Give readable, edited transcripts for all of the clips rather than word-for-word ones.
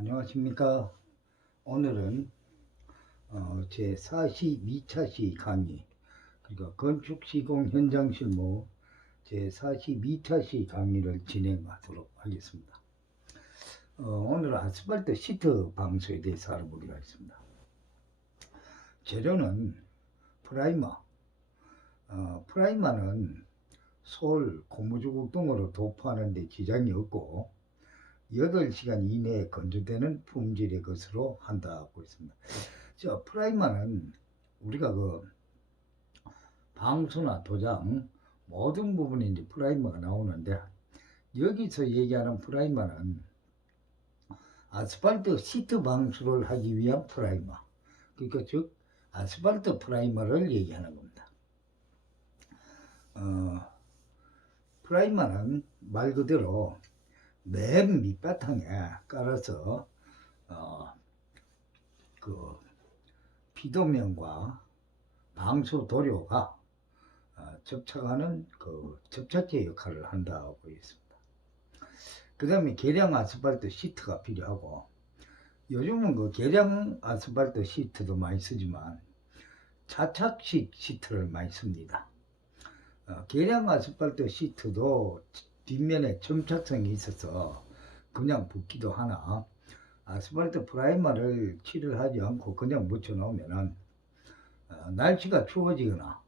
안녕하십니까. 오늘은 제 42차 시 강의, 그러니까 건축시공 현장 실무 제 42차 시 강의를 진행하도록 하겠습니다. 오늘은 아스팔트 시트 방수에 대해서 알아보기로 했습니다. 재료는 프라이머. 프라이머는 솔, 고무주걱 등으로 도포하는 데 지장이 없고 8시간 이내에 건조되는 품질의 것으로 한다고 했습니다. 프라이머는 우리가 방수나 도장 모든 부분에 이제 프라이머가 나오는데, 여기서 얘기하는 프라이머는 아스팔트 시트 방수를 하기 위한 프라이머, 그러니까 즉 아스팔트 프라이머를 얘기하는 겁니다. 프라이머는 말 그대로 맨 밑바탕에 깔아서 피도면과 방수 도료가 접착하는 접착제 역할을 한다고 했습니다. 그 다음에 계량 아스팔트 시트가 필요하고, 요즘은 계량 아스팔트 시트도 많이 쓰지만 자착식 시트를 많이 씁니다. 계량 아스팔트 시트도 뒷면에 점착성이 있어서 그냥 붓기도 하나, 아스팔트 프라이머를 칠을 하지 않고 그냥 묻혀 놓으면은 날씨가 추워지거나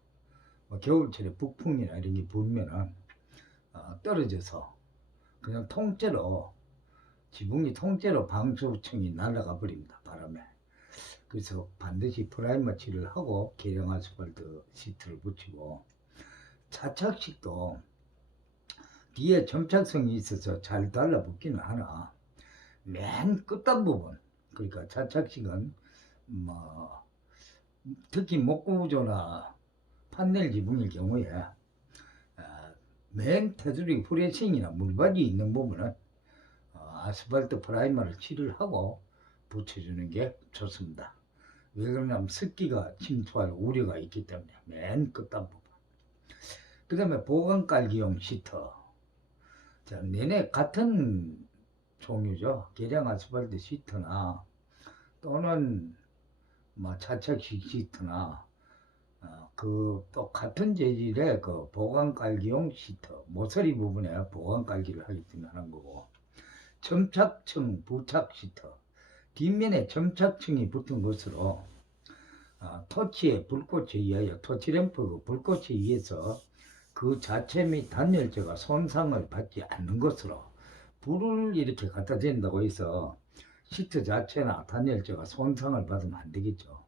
겨울철에 북풍이나 이런 게 불면은 떨어져서 그냥 통째로 지붕이 통째로 방수층이 날아가 버립니다, 바람에. 그래서 반드시 프라이머 칠을 하고 계량 아스팔트 시트를 붙이고, 자착식도 뒤에 점착성이 있어서 잘 달라붙기는 하나 맨 끝단 부분, 그러니까 자착식은 특히 목구조나 판넬 지붕일 경우에 맨 테두리 후레싱이나 물받이 있는 부분은 아스팔트 프라이머를 칠을 하고 붙여주는 게 좋습니다. 왜 그러냐면 습기가 침투할 우려가 있기 때문에 맨 끝단 부분. 그 다음에 보강 깔기용 시트. 내내 같은 종류죠. 계량 아스팔트 시트나 또는 자착식 시트나 또 같은 재질의 보강 깔기용 시트, 모서리 부분에 보강 깔기를 하기 때문에 하는 거고, 점착층 부착 시트, 뒷면에 점착층이 붙은 것으로 토치의 불꽃에 의하여, 토치램프 불꽃에 의해서 그 자체 및 단열재가 손상을 받지 않는 것으로, 불을 이렇게 갖다 댄다고 해서 시트 자체나 단열재가 손상을 받으면 안 되겠죠.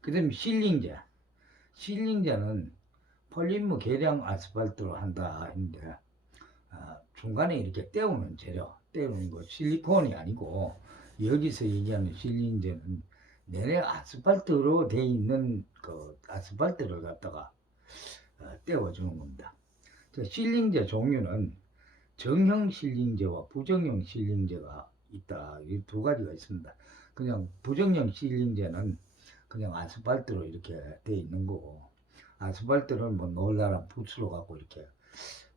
그 다음에 실링제. 실링제는 폴리머 계량 아스팔트로 한다 했는데, 중간에 이렇게 떼우는 재료, 떼우는 거 실리콘이 아니고, 여기서 얘기하는 실링제는 내내 아스팔트로 돼 있는 아스팔트를 갖다가 떼어주는 겁니다. 실링제 종류는 정형 실링제와 부정형 실링제가 있다. 이 두 가지가 있습니다. 그냥 부정형 실링제는 그냥 아스팔트로 이렇게 돼 있는 거고, 아스팔트를 놀라라 붓으로 갖고 이렇게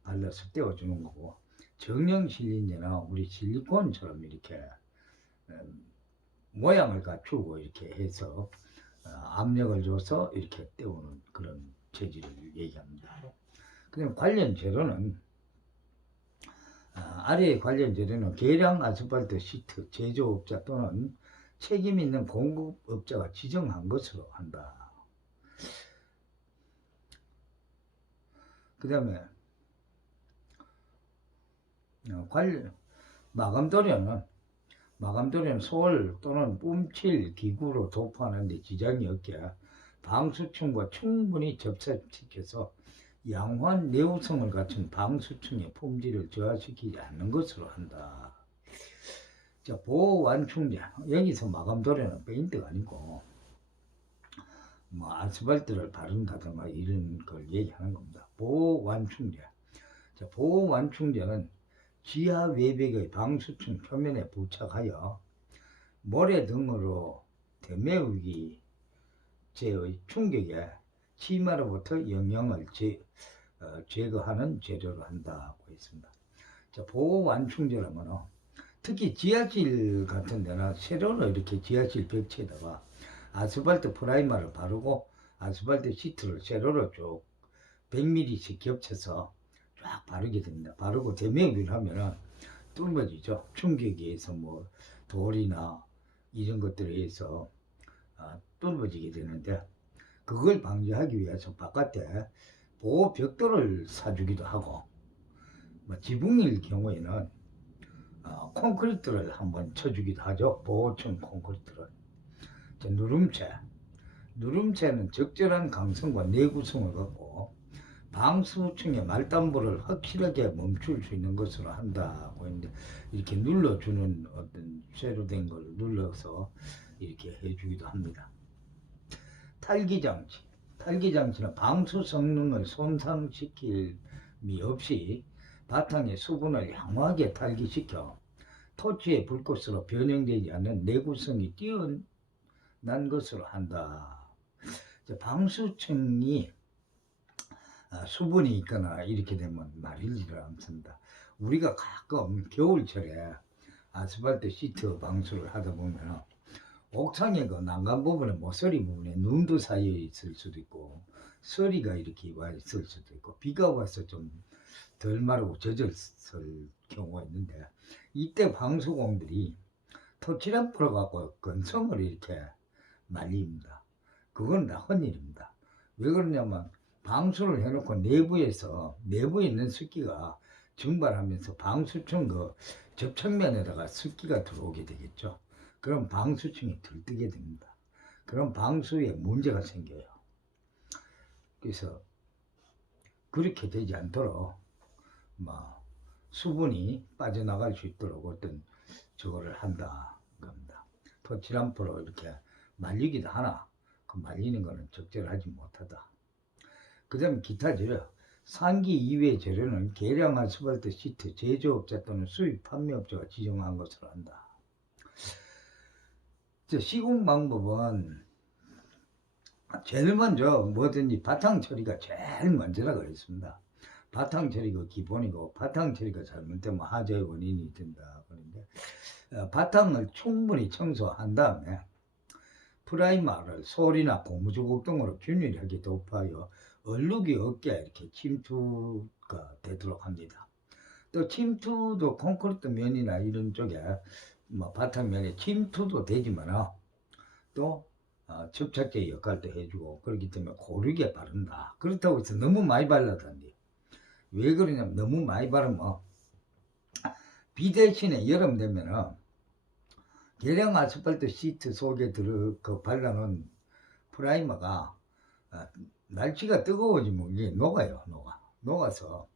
발라서 떼어주는 거고, 정형 실링제는 우리 실리콘처럼 이렇게 모양을 갖추고 이렇게 해서 압력을 줘서 이렇게 떼우는 그런 재질을 얘기합니다. 그다음 관련 재료는 아래의 관련 재료는 계량 아스팔트 시트 제조업자 또는 책임 있는 공급업자가 지정한 것으로 한다. 그 다음에 관련 마감도료는 솔 또는 뿜칠 기구로 도포하는 데 지장이 없게 방수층과 충분히 접착시켜서 양호한 내구성을 갖춘 방수층의 품질을 저하시키지 않는 것으로 한다. 보호 완충제. 여기서 마감도료는 페인트가 아니고 아스팔트를 바른다든가 이런 걸 얘기하는 겁니다. 보호 완충제. 보호 완충제는 지하 외벽의 방수층 표면에 부착하여 모래 등으로 대매우기 제의 충격에 치마로부터 영향을 제거하는 재료로 한다고 했습니다. 보호 완충제라면 특히 지하실 같은 데는 세로로 이렇게 지하실 벽체에다가 아스팔트 프라이머를 바르고 아스팔트 시트를 세로로 쭉 100mm씩 겹쳐서 쫙 바르게 됩니다. 바르고 대명비를 하면은 뚫어지죠. 충격에 의해서 뭐 돌이나 이런 것들에 의해서 뚫어지게 되는데, 그걸 방지하기 위해서 바깥에 보호 벽돌을 사주기도 하고, 뭐 지붕일 경우에는 콘크리트를 한번 쳐주기도 하죠. 보호층 콘크리트를. 누름체는 적절한 강성과 내구성을 갖고 방수층의 말단부를 확실하게 멈출 수 있는 것으로 한다고 했는데, 이렇게 눌러주는 어떤 쇠로 된 걸 눌러서 이렇게 해주기도 합니다. 탈기장치는 방수 성능을 손상시킴이 없이 바탕의 수분을 양호하게 탈기시켜 토치의 불꽃으로 변형되지 않는 내구성이 뛰어난 것으로 한다. 방수층이 수분이 있거나 이렇게 되면 말리지를 않습니다. 우리가 가끔 겨울철에 아스팔트 시트 방수를 하다 보면 옥상의 그 난간 부분에 모서리 부분에 눈도 쌓여 있을 수도 있고 서리가 이렇게 와 있을 수도 있고 비가 와서 좀 덜 마르고 젖었을 경우가 있는데, 이때 방수공들이 토치를 풀어갖고 건성을 이렇게 말립니다. 그건 다 헌일입니다. 왜 그러냐면 방수를 해놓고 내부에 있는 습기가 증발하면서 방수층 그 접착면에다가 습기가 들어오게 되겠죠. 그럼 방수층이 들뜨게 됩니다. 그럼 방수에 문제가 생겨요. 그래서 그렇게 되지 않도록 수분이 빠져나갈 수 있도록 어떤 저거를 한다 겁니다. 토치람프로 이렇게 말리기도 하나 그 말리는 거는 적절하지 못하다. 그 다음에 기타 재료, 상기 이외의 재료는 계량 아스팔트 시트 제조업자 또는 수입 판매업자가 지정한 것으로 한다. 시공 방법은 제일 먼저 뭐든지 바탕 처리가 제일 먼저라 그랬습니다. 바탕 처리가 기본이고 바탕 처리가 잘못되면 화재의 원인이 된다. 그런데 바탕을 충분히 청소한 다음에 프라이머를 솔이나 고무조각 등으로 균일하게 도포하여 얼룩이 없게 이렇게 침투가 되도록 합니다. 또 침투도 콘크리트 면이나 이런 쪽에 바탕면에 침투도 되지만 또 접착제 역할도 해주고 그렇기 때문에 고르게 바른다. 그렇다고 해서 너무 많이 발라던데, 왜 그러냐면 너무 많이 바르면 비 대신에 여름 되면은 계량 아스팔트 시트 속에 그 발라놓은 프라이머가 날씨가 뜨거워지면 이게 녹아서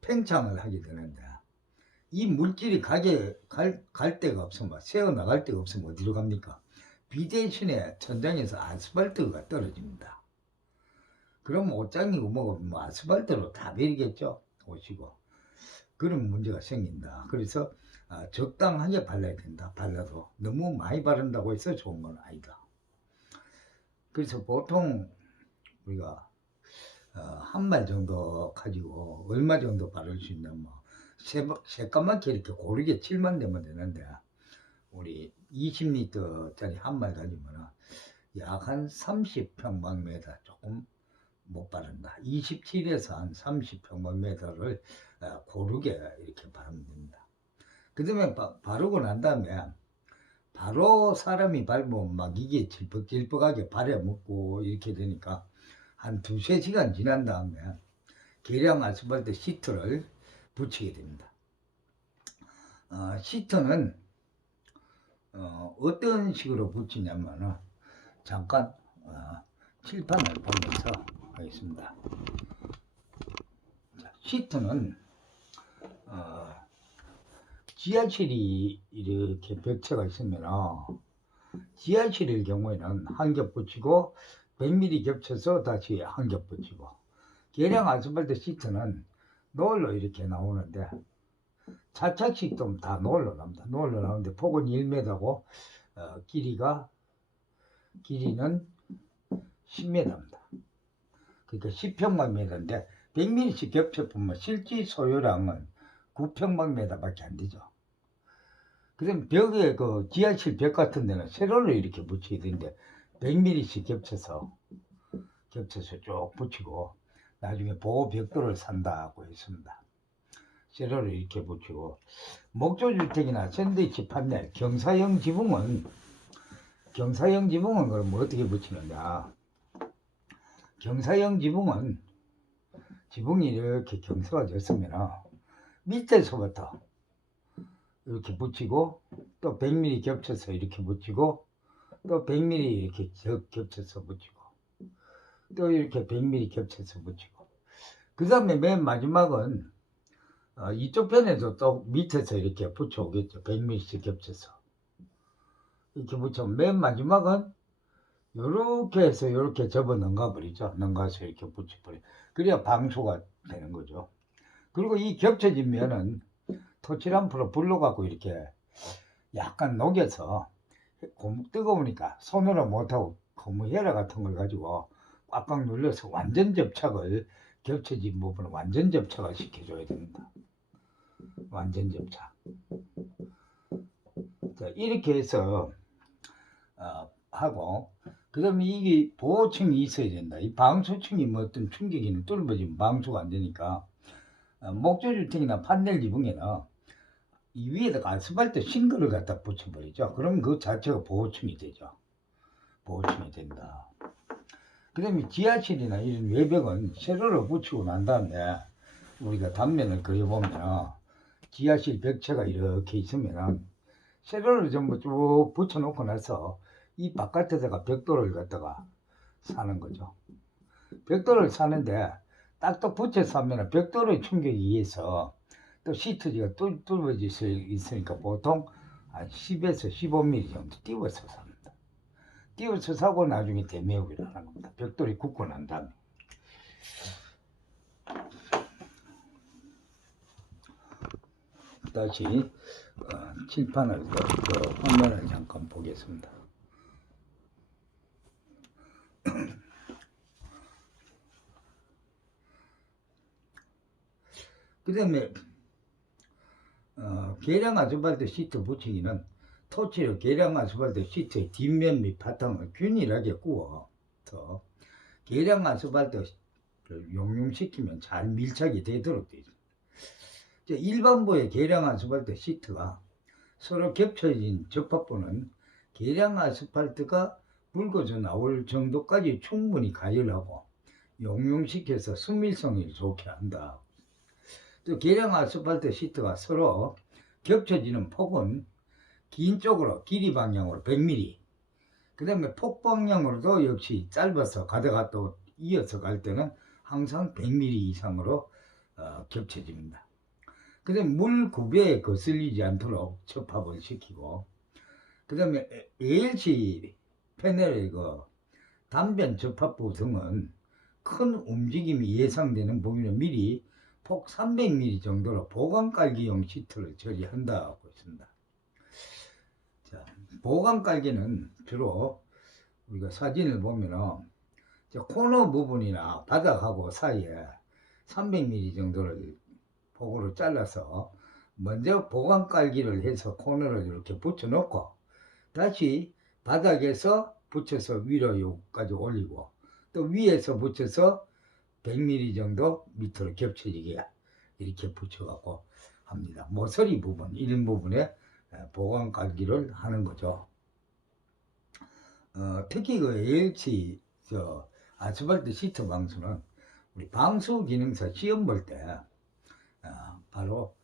팽창을 하게 되는데, 이 물질이 갈 데가 없으면, 새어 나갈 데가 없으면 어디로 갑니까? 비 대신에 천장에서 아스팔트가 떨어집니다. 그럼 옷장이고 뭐고 아스팔트로 다 베리겠죠, 오시고. 그런 문제가 생긴다. 그래서 적당하게 발라야 된다. 발라도 너무 많이 바른다고 해서 좋은 건 아니다. 그래서 보통 우리가 한 말 정도 가지고 얼마 정도 바를 수 있냐, 새까맣게 이렇게 고르게 칠만 되면 되는데, 우리 20리터짜리 한 말 가지면 약 한 30평방미터 조금 못 바른다. 27에서 한 30평방미터를 고르게 이렇게 바르면 됩니다. 그 다음에 바르고 난 다음에 바로 사람이 밟으면 이게 질퍽질퍽하게 발에먹고 이렇게 되니까 한 2~3시간 지난 다음에 계량 아스팔트 시트를 붙이게 됩니다. 시트는 어떤 식으로 붙이냐면 잠깐 칠판을 보면서 하겠습니다. 시트는 지하실이 이렇게 벽체가 있으면 지하실일 경우에는 한 겹 붙이고 100mm 겹쳐서 다시 한 겹 붙이고, 계량 아스팔트 시트는 노을로 이렇게 나오는데 차착식도 다 노을로 나오는데 폭은 1m고 길이는 10m입니다. 그러니까 10평방미터인데 100mm씩 겹쳐보면 실제 소요량은 9평방미터밖에 안 되죠. 그다음 벽에 그 지하실 벽 같은 데는 세로를 이렇게 붙여야 되는데 100mm씩 겹쳐서 쭉 붙이고 나중에 보호 벽돌을 산다고 했습니다. 세로를 이렇게 붙이고 목조주택이나 샌드위치 판넬 경사형 지붕은 그럼 어떻게 붙이느냐. 경사형 지붕이 이렇게 경사가 됐으면 밑에서부터 이렇게 붙이고 또 100mm 겹쳐서 이렇게 붙이고 또 100mm 이렇게 겹쳐서 붙이고 또 이렇게 100mm 겹쳐서 붙이고 그 다음에 맨 마지막은 이쪽 편에도 또 밑에서 이렇게 붙여오겠죠. 100mm씩 겹쳐서 이렇게 붙여면 맨 마지막은 이렇게 해서 이렇게 접어 넘가 버리죠. 넘가서 이렇게 붙여버려. 그래야 방수가 되는 거죠. 그리고 이 겹쳐진 면은 토치람프로 불러갖고 이렇게 약간 녹여서 뜨거우니까 손으로 못하고 고무헤라 같은 걸 가지고 꽉꽉 눌러서 완전 접착을 겹쳐진 부분을 완전 접착을 시켜줘야 됩니다. 완전 접착. 자, 이렇게 해서 하고 그 다음에 이게 보호층이 있어야 된다. 이 방수층이 뭐 어떤 충격이는 뚫어지면 방수가 안 되니까 목조주택이나 판넬 지붕에는 이 위에다가 아스팔트 싱글을 갖다 붙여버리죠. 그럼 그 자체가 보호층이 되죠. 보호층이 된다. 그 다음에 지하실이나 이런 외벽은 세로로 붙이고 난 다음에 우리가 단면을 그려보면 지하실 벽체가 이렇게 있으면 세로를 전부 쭉 붙여놓고 나서 이 바깥에다가 벽돌을 갖다가 사는 거죠. 벽돌을 사는데 딱딱 붙여서 하면 벽돌의 충격에 의해서 또 시트지가 뚫어져 있으니까 보통 한 10에서 15mm 정도 띄워서 삽니다. 띄워서 사고 나중에 대매우기를 하는 겁니다. 벽돌이 굳고 난 다음에. 다시 칠판을 화면을 잠깐 보겠습니다. 그 다음에 계량 아스팔트 시트 붙이기는 토치로 계량 아스팔트 시트의 뒷면 및 바탕을 균일하게 구워서 계량 아스팔트를 용융시키면 잘 밀착이 되도록 되어 있습니다. 일반부의 계량 아스팔트 시트가 서로 겹쳐진 접합부는 계량 아스팔트가 붉어져 나올 정도까지 충분히 가열하고 용융시켜서 순밀성을 좋게 한다. 또 계량 아스팔트 시트가 서로 겹쳐지는 폭은 긴 쪽으로 길이 방향으로 100mm 그 다음에 폭 방향으로도 역시 짧아서 가다가 또 이어서 갈 때는 항상 100mm 이상으로 겹쳐집니다. 그 다음에 물 구배에 거슬리지 않도록 접합을 시키고 그 다음에 ALC 패널의 그 단변 접합부 등은 큰 움직임이 예상되는 부분은 미리 폭 300mm 정도로 보강 깔기용 시트를 처리한다고 했습니다. 자, 보강 깔기는 주로 우리가 사진을 보면은 코너 부분이나 바닥하고 사이에 300mm 정도를 폭으로 잘라서 먼저 보강 깔기를 해서 코너를 이렇게 붙여 놓고 다시 바닥에서 붙여서 위로 여기까지 올리고 또 위에서 붙여서 100mm 정도 밑으로 겹쳐지게 이렇게 붙여갖고 합니다. 모서리 부분 이런 부분에 보강 깔기를 하는 거죠. 특히 그 ALC 아스팔트 시트 방수는 우리 방수 기능사 시험 볼 때 바로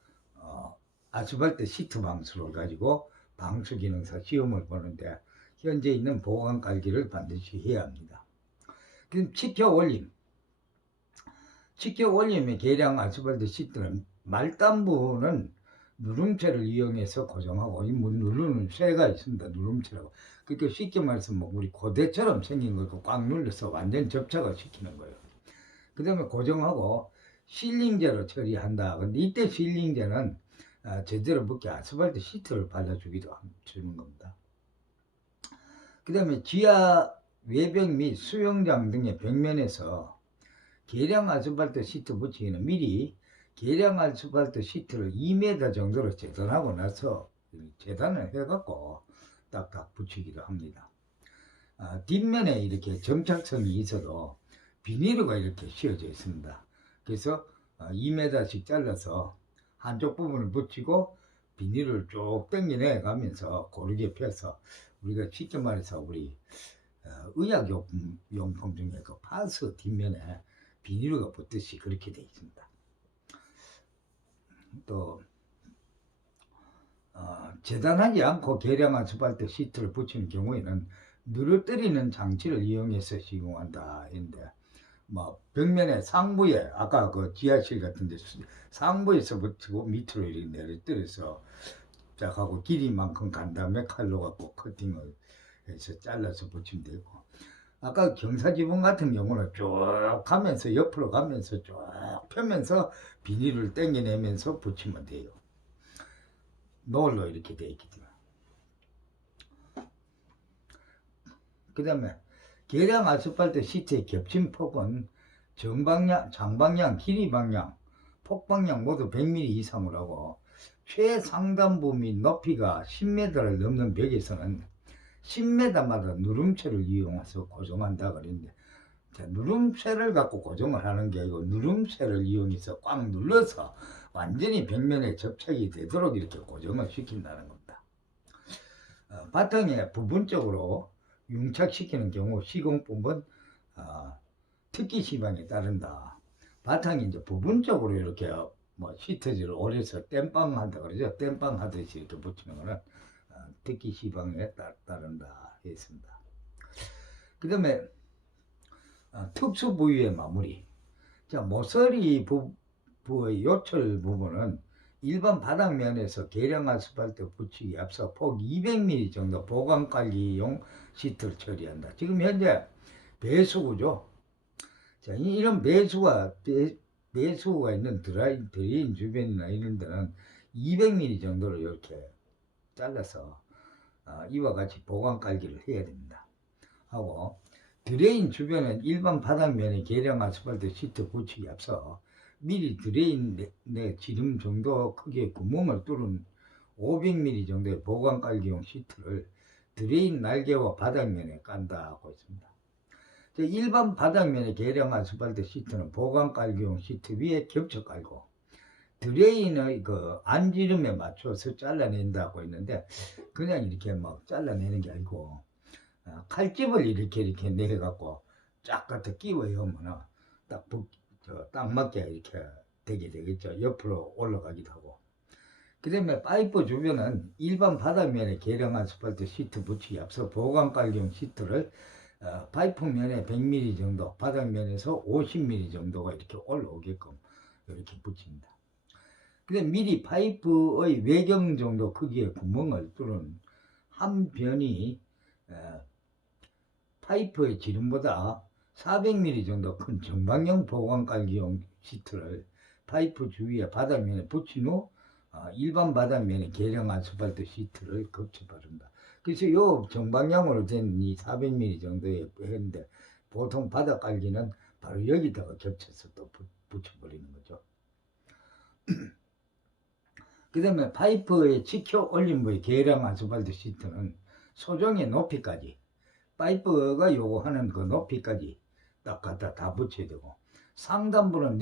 아스팔트 시트 방수를 가지고 방수 기능사 시험을 보는데 현재 있는 보강 깔기를 반드시 해야 합니다. 그럼 치켜 올림의 계량 아스팔트 시트는 말단부는 누름체를 이용해서 고정하고 이 누르는 쇠가 있습니다. 누름체라고. 그러니까 쉽게 말해서 뭐 우리 고대처럼 생긴 것도 꽉 눌러서 완전 접착을 시키는 거예요. 그 다음에 고정하고 실링제로 처리한다. 근데 이때 실링제는 제대로 붙게 아스팔트 시트를 발라주기도 주는 겁니다. 그 다음에 지하 외벽 및 수영장 등의 벽면에서 계량 아스팔트 시트 붙이기는 미리 계량 아스팔트 시트를 2m 정도로 재단하고 나서 재단을 해갖고 딱딱 붙이기도 합니다. 뒷면에 이렇게 점착성이 있어도 비닐가 이렇게 씌워져 있습니다. 그래서 2m씩 잘라서 한쪽 부분을 붙이고 비닐을 쭉 당겨내 가면서 고르게 펴서 우리가 쉽게 말해서 우리 의약용품 중에 그 파스 뒷면에 비닐가 붙듯이 그렇게 되어 있습니다. 또 재단하지 않고 계량 아스팔트 시트를 붙이는 경우에는 늘어뜨리는 장치를 이용해서 시공한다 했는데, 뭐 벽면에 상부에 아까 그 지하실 같은데 상부에서 붙이고 밑으로 이렇게 내려뜨려서 쫙 하고 길이만큼 간 다음에 칼로 갖고 커팅을 해서 잘라서 붙이면 되고, 아까 경사지붕 같은 경우는 쭉 가면서 옆으로 가면서 쭉 펴면서 비닐을 당겨내면서 붙이면 돼요. 노을로 이렇게 되어 있기 때문에. 그 다음에 계량 아스팔트 시트의 겹친 폭은 정방향, 장방향, 길이 방향, 폭방향 모두 100mm 이상으로 하고, 최상단부 및 높이가 10m를 넘는 벽에서는 10m마다 누름쇠를 이용해서 고정한다 그랬는데, 자, 누름쇠를 갖고 고정을 하는 게 아니고 누름쇠를 이용해서 꽉 눌러서 완전히 벽면에 접착이 되도록 이렇게 고정을 시킨다는 겁니다. 바탕에 부분적으로 융착시키는 경우 시공법은 특기 시방에 따른다. 바탕이 이제 부분적으로 이렇게 뭐 시트지를 오려서 땜빵 한다 그러죠. 땜빵 하듯이 이렇게 붙이는 거는 특기 시방에 따른다 했습니다. 그 다음에 특수 부위의 마무리. 자, 모서리 부의 요철 부분은 일반 바닥면에서 계량 아스팔트 붙이기 앞서 폭 200mm 정도 보강 깔기용 시트를 처리한다. 지금 현재 배수구죠. 자, 이런 배수가 있는 드레인 주변이나 이런 데는 200mm 정도로 이렇게 잘라서 이와 같이 보강 깔기를 해야 됩니다. 하고, 드레인 주변은 일반 바닥면에 계량 아스팔트 시트 붙이기 앞서 미리 드레인 내 지름 정도 크기의 구멍을 뚫은 500mm 정도의 보강 깔기용 시트를 드레인 날개와 바닥면에 깐다 하고 있습니다. 일반 바닥면에 계량 아스팔트 시트는 보강 깔기용 시트 위에 겹쳐 깔고 드레인의 그 안지름에 맞춰서 잘라낸다고 했는데, 그냥 이렇게 막 잘라내는 게 아니고 칼집을 이렇게 내갖고 쫙 갖다 끼워요. 뭐나 딱 맞게 이렇게 되게 되겠죠. 옆으로 올라가기도 하고. 그 다음에 파이프 주변은 일반 바닥면에 계량 아스팔트 시트 붙이기 앞서 보강 깔기용 시트를 파이프 면에 100mm 정도, 바닥면에서 50mm 정도가 이렇게 올라오게끔 이렇게 붙입니다. 근데 미리 파이프의 외경 정도 크기의 구멍을 뚫은 한 변이 파이프의 지름보다 400mm 정도 큰 정방형 보강 깔기용 시트를 파이프 주위에 바닥면에 붙인 후 일반 바닥면에 계량 아스팔트 시트를 겹쳐 바른다. 그래서 이 정방향으로 된 이 400mm 정도의 했는데, 보통 바닥 깔기는 바로 여기다가 겹쳐서 또 붙여버리는 거죠. 그 다음에 파이프에 지켜 올린 부의 계량 아스팔트 시트는 소정의 높이까지, 파이프가 요구하는 그 높이까지 딱 갖다 다 붙여야 되고, 상단부는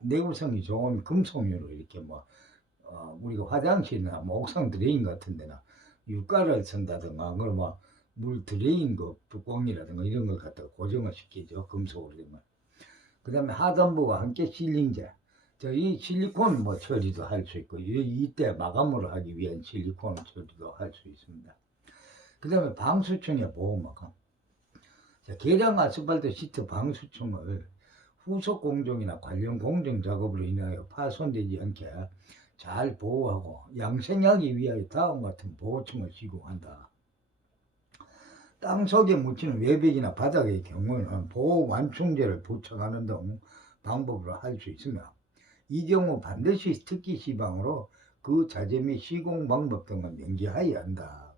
내구성이 좋은 금속류로 이렇게 뭐 우리가 화장실이나 뭐 옥상 드레인 같은 데나 유가를 쓴다든가, 그걸 물 드레인 그 뚜껑이라든가 이런 걸 갖다가 고정을 시키죠. 금속으로 되면. 그 다음에 하단부와 함께 실링제. 이 실리콘 뭐 처리도 할 수 있고, 이때 마감으로 하기 위한 실리콘 처리도 할 수 있습니다. 그 다음에 방수층의 보호막감. 계량 아스팔트 시트 방수층을 후속 공정이나 관련 공정 작업으로 인하여 파손되지 않게 잘 보호하고 양생하기 위하여 다음 같은 보호층을 시공한다. 땅속에 묻히는 외벽이나 바닥의 경우에는 보호 완충제를 부착하는 등 방법으로 할 수 있으며, 이 경우 반드시 특기 시방으로 그 자재 및 시공 방법 등을 명기하여야 한다.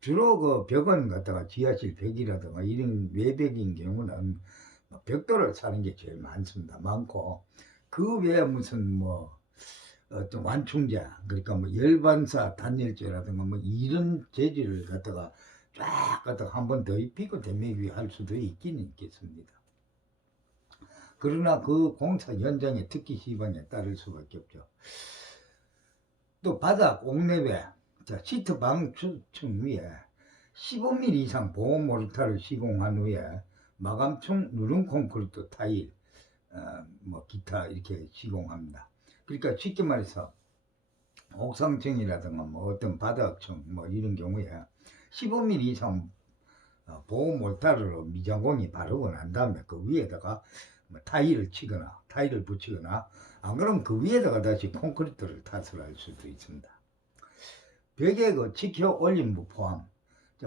주로 그 벽은 갖다가 지하실 벽이라든가 이런 외벽인 경우는 벽돌을 사는 게 제일 많습니다. 많고, 그 외에 무슨 뭐 어떤 완충제, 그러니까 뭐 열반사 단열재라든가 뭐 이런 재질을 갖다가 쫙 갖다가 한 번 더 입히고 대매기 할 수도 있긴 있겠습니다. 그러나 그 공사 현장의 특기 시방에 따를 수밖에 없죠. 또 바닥 옥내배, 자 시트 방충 위에 15mm 이상 보온 모르타를 시공한 후에 마감층 누른 콘크리트 타일, 뭐 기타 이렇게 시공합니다. 그러니까 쉽게 말해서 옥상층이라든가 뭐 어떤 바닥층 뭐 이런 경우에 15mm 이상 보온 몰타르로 미장공이 바르고 난 다음에 그 위에다가 뭐 타일을 치거나 타일을 붙이거나 안 그러면 그 위에다가 다시 콘크리트를 탓을 할 수도 있습니다. 벽에 그 지켜 올림부 포함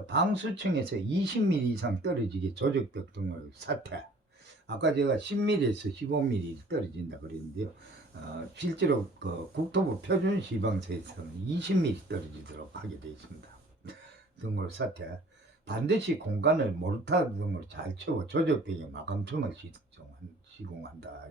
방수층에서 20mm 이상 떨어지게 조적벽 등을 사태, 아까 제가 10mm에서 15mm 떨어진다 그랬는데요. 실제로 그 국토부 표준 시방서에서는 20mm 떨어지도록 하게 되어 있습니다. 등으로 사태, 반드시 공간을 모르타 등으로 잘 채워 조적벽에 마감층을 시공한다.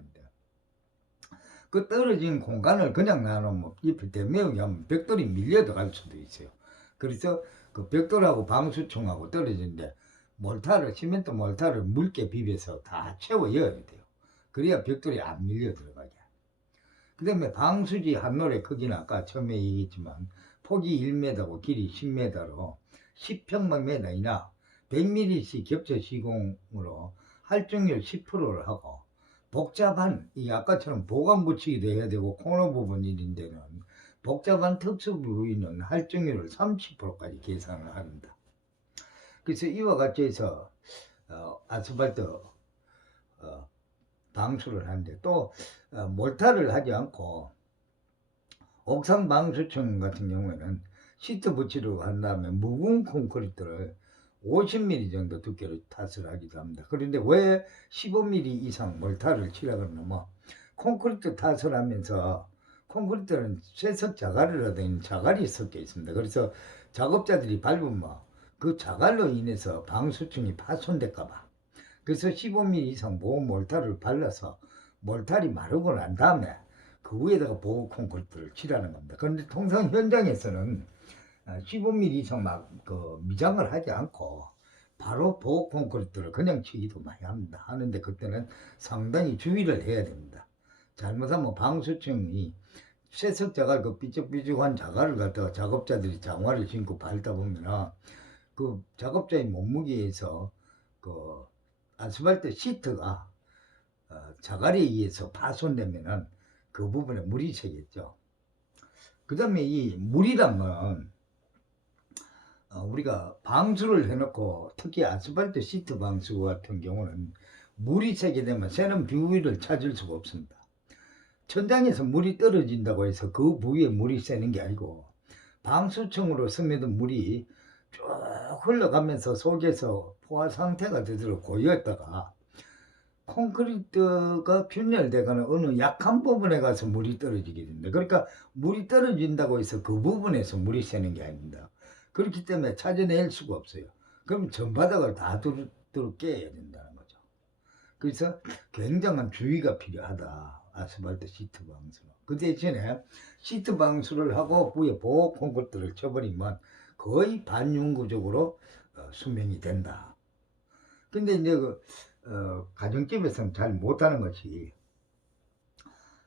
그 떨어진 공간을 그냥 놔놓으면 잎을 대매우게 하면 벽돌이 밀려 들어갈 수도 있어요. 그래서 그 벽돌하고 방수층하고 떨어지는데 몰타를, 시멘트 몰타를 묽게 비벼서 다 채워여야 돼요. 그래야 벽돌이 안 밀려 들어가게. 그 다음에 방수지 한 롤의 크기는 아까 처음에 얘기했지만 폭이 1m고 길이 10m로 10평방미터이나 100mm씩 겹쳐 시공으로 할증률 10%를 하고, 복잡한 이 아까처럼 보강 붙이기도 해야 되고 코너 부분 일인데는 복잡한 특수 부위는 할증률을 30%까지 계산을 합니다. 그래서 이와 같이 해서 아스팔트 방수를 하는데 또 몰타를 하지 않고 옥상 방수층 같은 경우에는 시트 붙이려고 한 다음에 묵은 콘크리트를 50mm 정도 두께로 탓을 하기도 합니다. 그런데 왜 15mm 이상 몰타를 치라고 그러냐면 콘크리트 탓을 하면서 콘크리트는 쇠석 자갈이라든지 자갈이 섞여 있습니다. 그래서 작업자들이 밟으면 그 자갈로 인해서 방수층이 파손될까봐, 그래서 15mm 이상 보호 몰타를 발라서 몰타리 마르고 난 다음에 그 위에다가 보호 콘크리트를 칠하는 겁니다. 그런데 통상 현장에서는 15mm 이상 미장을 하지 않고 바로 보호 콘크리트를 그냥 치기도 많이 합니다. 하는데 그때는 상당히 주의를 해야 됩니다. 잘못하면 방수층이 쇠석 자갈, 그 삐죽삐죽한 자갈을 갖다가 작업자들이 장화를 신고 밟다 보면 그 작업자의 몸무게에서 그 아스팔트 시트가 자갈에 의해서 파손되면은 그 부분에 물이 새겠죠. 그 다음에 이 물이란 건 우리가 방수를 해놓고 특히 아스팔트 시트 방수 같은 경우는 물이 새게 되면 새는 부위를 찾을 수가 없습니다. 천장에서 물이 떨어진다고 해서 그 부위에 물이 새는 게 아니고 방수층으로 스며든 물이 쭉 흘러가면서 속에서 포화 상태가 되도록 고였다가 콘크리트가 균열되거나 어느 약한 부분에 가서 물이 떨어지게 됩니다. 그러니까 물이 떨어진다고 해서 그 부분에서 물이 새는 게 아닙니다. 그렇기 때문에 찾아낼 수가 없어요. 그럼 전바닥을 다 두루 깨야 된다는 거죠. 그래서 굉장한 주의가 필요하다. 아스팔트 시트 방수는. 그 대신에 시트 방수를 하고 위에 보호 콘크리트를 쳐버리면 거의 반영구적으로 수명이 된다. 근데 이제 가정집에서는 잘 못하는 것이,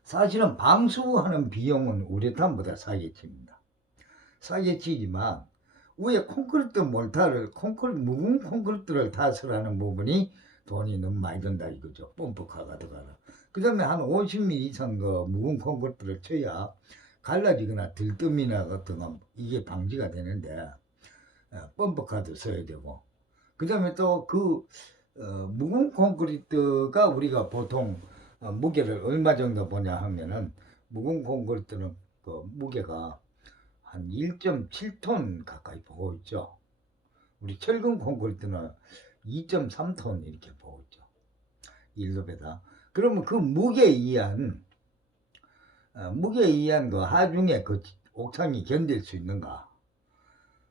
사실은 방수하는 비용은 우레탄보다 싸게 칩니다. 싸게 치지만 위에 콘크리트 몰타를 묵은 콘크리트를 탓을 하는 부분이 돈이 너무 많이 든다 이거죠. 펌프카가 들어가라. 그 다음에 한 50mm 이상 그 묵은 콘크리트를 쳐야 갈라지거나 들뜸이나 같은 거 이게 방지가 되는데 펌프카도 써야 되고, 그 다음에 또 그 묵은 콘크리트가 우리가 보통 무게를 얼마 정도 보냐 하면은 묵은 콘크리트는 그 무게가 한 1.7톤 가까이 보고 있죠. 우리 철근 콘크리트는 2.3톤 이렇게 보고 있죠. 1롭에다. 그러면 그 무게에 의한 그 하중에 그 옥상이 견딜 수 있는가?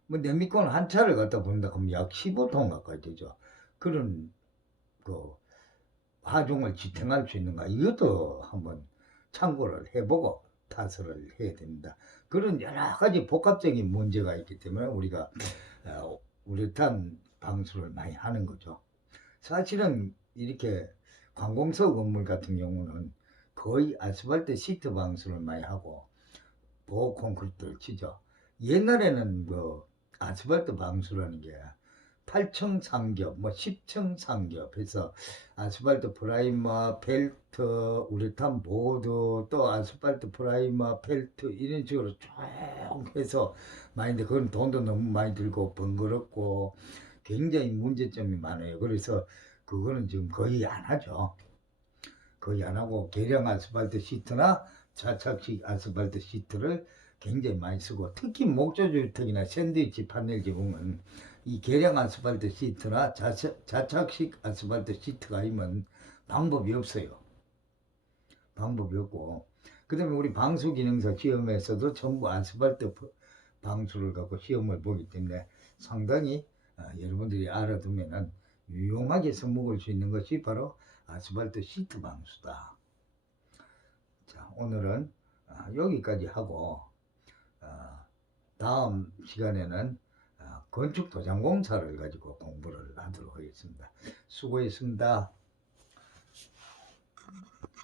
뭐 내미권 한 차를 갖다 본다 그러면 약 15톤 가까이 되죠. 그런 그 하중을 지탱할 수 있는가? 이것도 한번 참고를 해보고 타설을 해야 됩니다. 그런 여러 가지 복합적인 문제가 있기 때문에 우리가 우레탄 방수를 많이 하는 거죠. 사실은 이렇게 관공서 건물 같은 경우는 거의 아스팔트 시트 방수를 많이 하고 보호 콘크리트를 치죠. 옛날에는 그 아스팔트 방수라는 게 8층 상겹, 뭐 10층 상겹 해서 아스팔트 프라이머, 펠트, 우레탄 보드, 또 아스팔트 프라이머, 펠트 이런 식으로 쭉 해서 많이 그건 돈도 너무 많이 들고 번거롭고 굉장히 문제점이 많아요. 그래서 그거는 지금 거의 안 하죠. 거의 안 하고 계량 아스팔트 시트나 자착식 아스팔트 시트를 굉장히 많이 쓰고 특히 목조주택이나 샌드위치 판넬지 보면 이 계량 아스팔트 시트나 자착식 아스팔트 시트가 아니면 방법이 없어요. 방법이 없고 그 다음에 우리 방수기능사 시험에서도 전부 아스팔트 방수를 갖고 시험을 보기 때문에 상당히 여러분들이 알아두면은 유용하게 써먹을 수 있는 것이 바로 아스팔트 시트 방수다. 자, 오늘은 여기까지 하고 다음 시간에는 건축 도장공사를 가지고 공부를 하도록 하겠습니다. 수고했습니다.